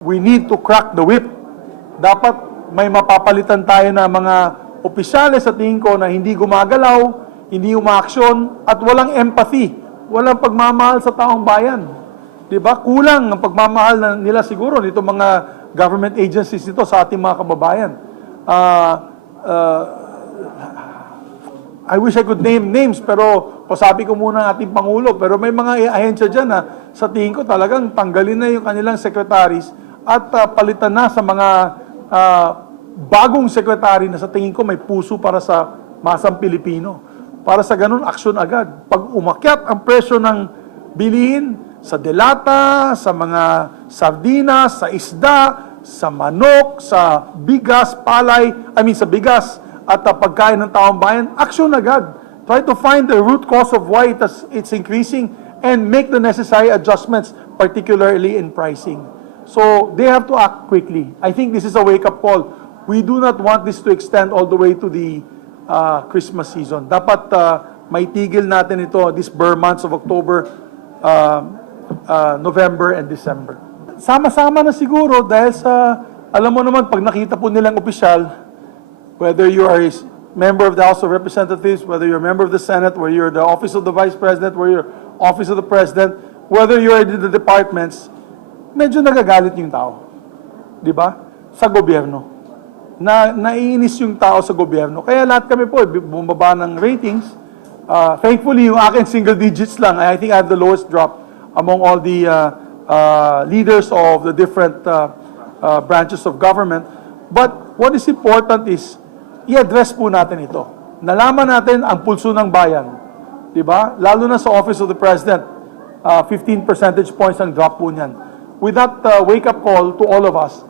we need to crack the whip. Dapat may mapapalitan tayo na mga opisyales sa tingin ko na hindi gumagalaw, hindi umaaksyon, at walang empathy, walang pagmamahal sa taong bayan. 'Di ba? Kulang ang pagmamahal nila siguro nito mga government agencies nito sa ating mga kababayan. Ah, ah, I wish I could name names, pero pasabi ko muna ang ating Pangulo. Pero may mga ahensya dyan na sa tingin ko talagang tanggalin na yung kanilang secretaries at ah, palitan na sa mga ah, bagong secretary na sa tingin ko may puso para sa masang Pilipino. Para sa ganun, aksyon agad. Pag umakyat ang presyo ng bilihin sa delata, sa mga sardinas, sa isda, sa manok, sa bigas, palay, I mean sa bigas, at uh, pagkain ng taong bayan, aksyon agad. Try to find the root cause of why it it's increasing and make the necessary adjustments, particularly in pricing. So they have to act quickly. I think this is a wake-up call. We do not want this to extend all the way to the uh, Christmas season. Dapat uh, may tigil natin ito, these bare months of October, uh, uh, November, and December. Sama-sama na siguro dahil sa, alam mo naman, pag nakita po nilang opisyal, whether you are a member of the House of Representatives, whether you're a member of the Senate, whether you're the office of the Vice President, whether you're office of the President, whether you're in the departments, medyo nagagalit yung tao. Di ba? Sa gobyerno. Na, naiinis yung tao sa gobyerno. Kaya lahat kami po, bumaba ng ratings. Uh, thankfully, yung akin single digits lang. I think I have the lowest drop among all the uh, uh, leaders of the different uh, uh, branches of government. But what is important is, i-address po natin ito. Nalaman natin ang pulso ng bayan. Di ba? Lalo na sa Office of the President, uh, 15 percentage points ang drop po niyan. With that uh, wake-up call to all of us,